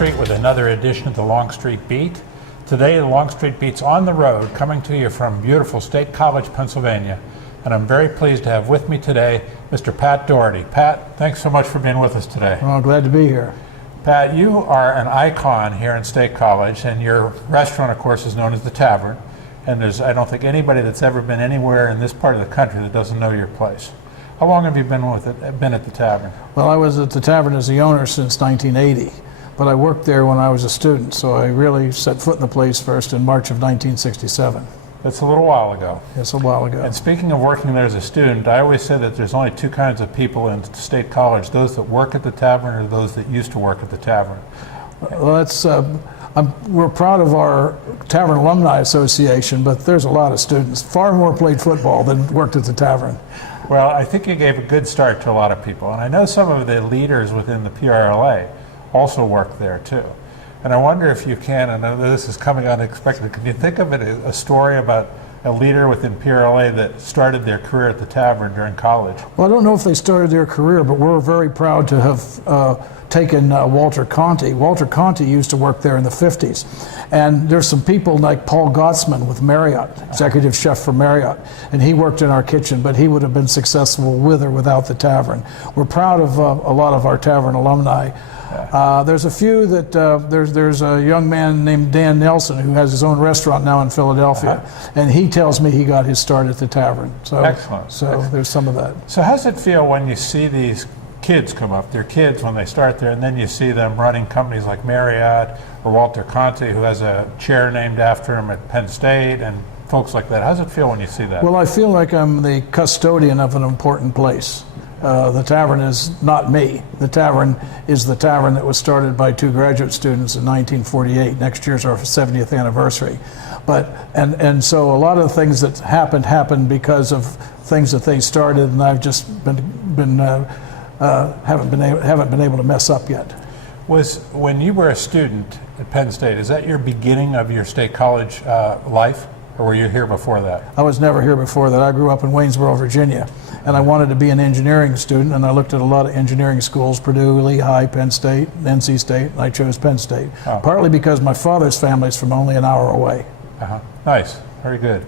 Longstreet with another edition of the Longstreet Beat. Today the Longstreet Beat's on the road, coming to you from beautiful State College, Pennsylvania. And I'm very pleased to have with me today Mr. Pat Daugherty. Pat, thanks so much for being with us today. Well, glad to be here. Pat, you are an icon here in State College, and your restaurant, of course, is known as the Tavern. And I don't think anybody that's ever been anywhere in this part of the country that doesn't know your place. How long have you been at the Tavern? Well, I was at the Tavern as the owner since 1980, but I worked there when I was a student, so I really set foot in the place first in March of 1967. That's a little while ago. Yes, a while ago. And speaking of working there as a student, I always say that there's only two kinds of people in State College, those that work at the Tavern or those that used to work at the Tavern. Well, we're proud of our Tavern Alumni Association, but there's a lot of students. Far more played football than worked at the Tavern. Well, I think you gave a good start to a lot of people, and I know some of the leaders within the PRLA also work there too. And I wonder if you can, I know this is coming unexpected, can you think of a story about a leader within PRLA that started their career at the Tavern during college? Well, I don't know if they started their career, but we're very proud to have taken Walter Conti. Walter Conti used to work there in the 50s. And there's some people like Paul Gottsman with Marriott, executive chef for Marriott, and he worked in our kitchen, but he would have been successful with or without the Tavern. We're proud of a lot of our Tavern alumni. There's a few that, there's a young man named Dan Nelson who has his own restaurant now in Philadelphia, and he tells me he got his start at the Tavern. So, excellent. So excellent. There's some of that. So how does it feel when you see these kids come up? They're kids when they start there, and then you see them running companies like Marriott or Walter Conti, who has a chair named after him at Penn State, and folks like that. How does it feel when you see that? Well, I feel like I'm the custodian of an important place. The Tavern is not me. The Tavern is the Tavern that was started by two graduate students in 1948. Next year's our 70th anniversary. And so a lot of the things that happened because of things that they started, and I've just haven't been able to mess up yet. When you were a student at Penn State, is that your beginning of your State College life, or were you here before that? I was never here before that. I grew up in Waynesboro, Virginia, and I wanted to be an engineering student, and I looked at a lot of engineering schools, Purdue, Lehigh, Penn State, NC State, and I chose Penn State, partly because my father's family is from only an hour away. Nice, very good.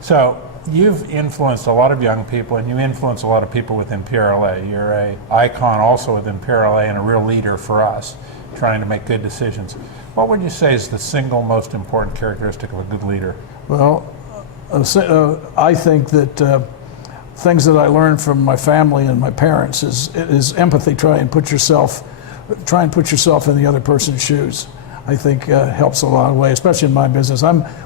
So you've influenced a lot of young people, and you influence a lot of people within PRLA. You're an icon also within PRLA and a real leader for us, trying to make good decisions. What would you say is the single most important characteristic of a good leader? Well, I think that things that I learned from my family and my parents is empathy. Try and put yourself in the other person's shoes. I think helps a lot of ways, especially in my business.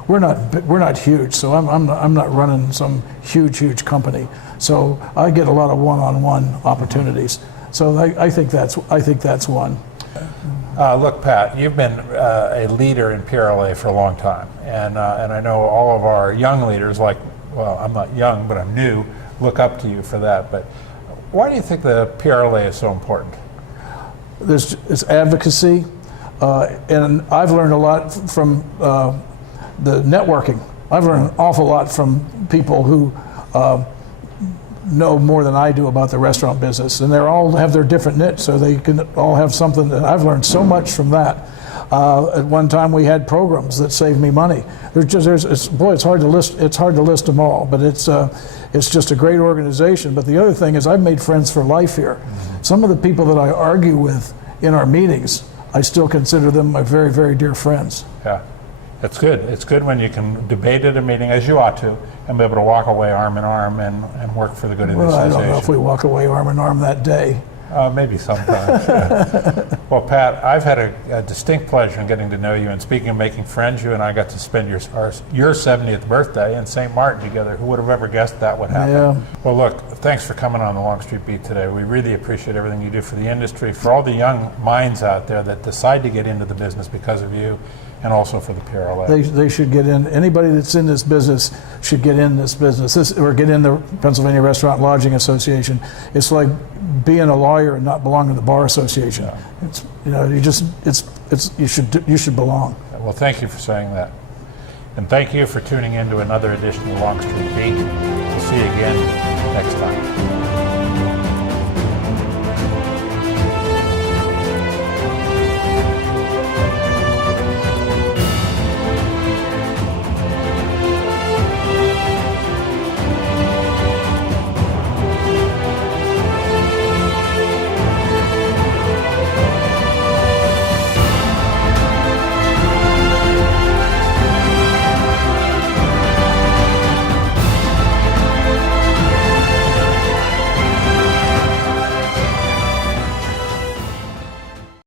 We're not huge, so I'm not running some huge company. So I get a lot of one-on-one opportunities. So I think that's one. Look, Pat, you've been a leader in PRLA for a long time, and I know all of our young leaders, well, I'm not young, but I'm new, look up to you for that. But why do you think the PRLA is so important? It's advocacy. And I've learned a lot from the networking. I've learned an awful lot from people who know more than I do about the restaurant business, and they all have their different niche, so they can all have something. That I've learned so much from that. At one time, we had programs that saved me money. It's hard to list. It's hard to list them all, but it's just a great organization. But the other thing is, I've made friends for life here. Some of the people that I argue with in our meetings, I still consider them my very, very dear friends. Yeah, it's good. It's good when you can debate at a meeting, as you ought to, and be able to walk away arm in arm and work for the good of the association. I don't know if we walk away arm in arm that day. Maybe sometimes. Well, Pat, I've had a distinct pleasure in getting to know you, and speaking of making friends, you and I got to spend your 70th birthday in St. Martin together. Who would have ever guessed that would happen? Yeah. Well, look, thanks for coming on the Longstreet Beat today. We really appreciate everything you do for the industry, for all the young minds out there that decide to get into the business because of you, and also for the PRLA. They should get in. Anybody that's in this business should get in this business, or get in the Pennsylvania Restaurant Lodging Association. It's like being a lawyer and not belonging to the Bar Association. Yeah. You should belong. Well, thank you for saying that. And thank you for tuning in to another edition of the Longstreet Beat. We'll see you again next time.